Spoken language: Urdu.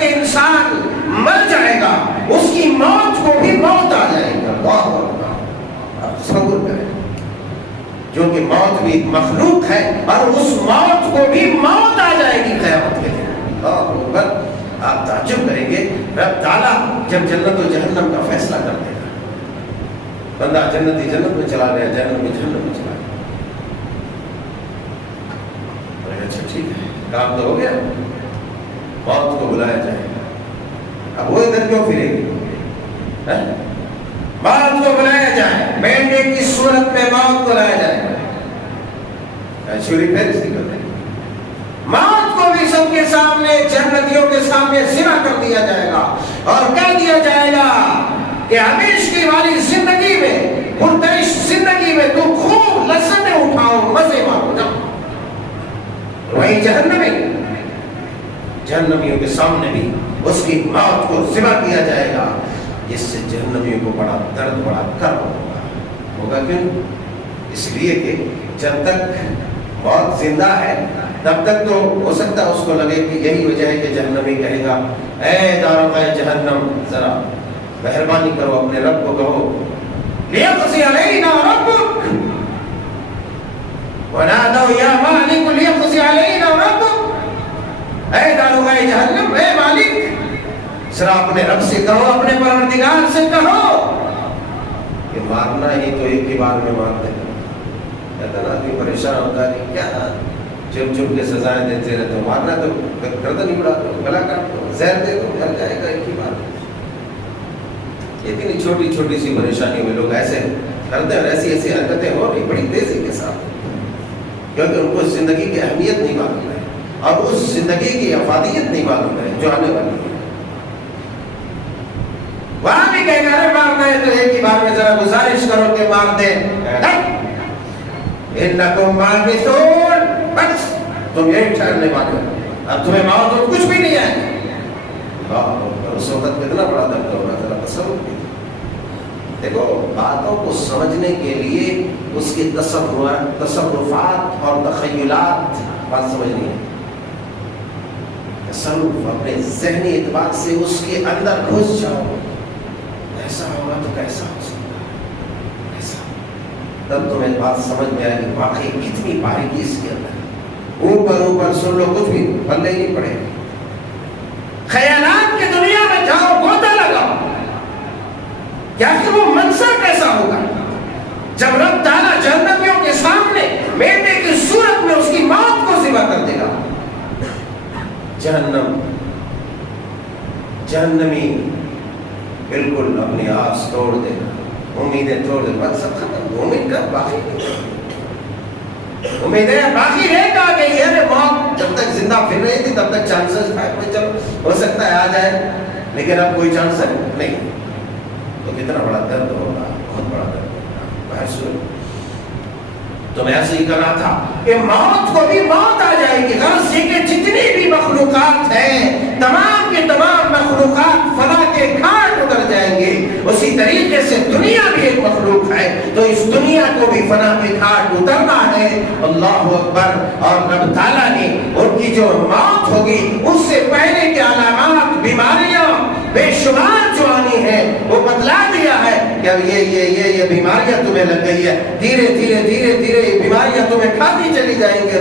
کہ انسان مر جائے گا اس کی موت کو بھی موت آ جائے گا. اللہ اکبر. آپ تصور کریں جو کہ موت بھی مخلوق ہے اور اس موت کو بھی موت آ جائے گی قیامت کے دن. اللہ اکبر. آپ تعجب کریں گے رب تعالیٰ جب جنت و جہنم کا فیصلہ کر دے گا. بندہ جنتی جنت میں چلا گیا, جہنمی جہنم میں چلا گیا. اچھا ٹھیک ہے, کام تو ہو گیا, موت کو بلایا جائے گا. اب وہ ادھر کیوں پھرے گی؟ موت کو بلایا جائے, مینڈے کی صورت میں موت کو لایا جائے گا. چھری پھر اس کی کر دیں گے. موت کو بھی سب کے سامنے, جنتیوں کے سامنے ذبح کر دیا جائے گا اور کہہ دیا جائے گا کہ ہمیشہ والی زندگی میں, پرتعیش زندگی میں تو خوب لذتیں اٹھاؤ, مزے مارو. وہی جہنمیوں کے سامنے بھی اس کی موت کو ذبح کیا جائے گا, جس سے جہنمیوں کو بڑا درد, بڑا کرب ہوگا. کیوں؟ اس لیے کہ جب تک موت زندہ ہے تب تک تو ہو سکتا ہے اس کو لگے کہ یہی وجہ ہے کہ جہنمی کہے گا اے دارغ جہنم ذرا مہربانی کرو, اپنے رب کو کہو لیقضی علینا ربک ونادوا یا مالک لیقضی علینا ربک. اے دارغ جہنم, اے مالک, ذرا اپنے رب سے کہو, اپنے پروردگار سے کہو کہ مارنا ہی تو ایک ہی بار میں مار دے گا. کہتا نا کہ پریشان ہوتا ہے کیا چپ چپ کے سزائیں دیتے رہتے ہو, مارنا تو گردن نہیں اڑا دو, گلا کاٹ دو, زہر دے دو, مر جائے گا ایک ہی بار. اتنی چھوٹی چھوٹی سی پریشانیوں میں لوگ ایسے کرتے ہیں, ایسی ایسی حرکتیں ہو رہی بڑی تیزی کے ساتھ, کیونکہ ان کو زندگی کی اہمیت نہیں معلوم ہے اور اس زندگی کی افادیت نہیں معلوم ہے جو آنے والی ہے. وہاں بھی کہے گا مارنا ہے تو ایک ہی بار میں ذرا گزارش کرو کہ مار دیں. انکم ماکثون, بس تم یہی ٹھہرنے والے ہو, اب تمہیں موت اور کچھ بھی نہیں ہے. اس وقت کتنا بڑا درد ہوگا ذرا تصور کیجیے. دیکھو باتوں کو سمجھنے کے لیے اس کے تصرفات اور تخیلات بات سمجھنی ہے. تصرف اپنے ذہنی اعتبار سے اس کے اندر گھس جاؤ, ایسا ہوگا تو کیسا ہو سکتا ہے, ایسا, تب تمہیں بات سمجھ میں آئے گی واقعی کتنی باریکی اس کے اندر. اوپر اوپر سن لو, کچھ بھی پلے نہیں پڑے. خیالات کی دنیا میں جاؤ, گوتا لگاؤ, کیا کہ وہ منظر کیسا ہوگا جب رب تعالیٰ جہنمیوں کے سامنے بیٹے کی صورت میں اس کی موت کو ذبح کر دے گا. جہنمی بالکل اپنی آس توڑ دے گا, امیدیں توڑ دے گا, سب ختم. امید کا باقی امیدیں باقی رہ گا کہ یہ موت جب تک زندہ پھر رہی تھی تب تک چانسز تھا چلو ہو سکتا ہے آ جائے, لیکن اب کوئی چانس ہے نہیں. تو کتنا بڑا درد ہوگا, بہت بڑا درد ہوگا. تو میں ایسے ہی کر رہا تھا کہ موت کو بھی موت آ جائے گی. غرض یہ کہ جتنی بھی مخلوقات ہیں تمام کے تمام مخلوقات فنا کے گھاٹ اتر جائیں گے. اسی طریقے سے دنیا بھی ایک مخلوق ہے, تو اس دنیا کو بھی فنا کے گھاٹ اترنا ہے. اللہ اکبر. اور رب تعالیٰ نے ان کی جو موت ہوگی اس سے پہلے کے علامات, بیماریاں بے شمار جو آنی ہے وہ بتلا دیا ہے کہ اب یہ بیماریاں تمہیں لگ گئی ہے, دھیرے دھیرے دھیرے دھیرے یہ بیماریاں تمہیں کھاتی چلی جائیں گے.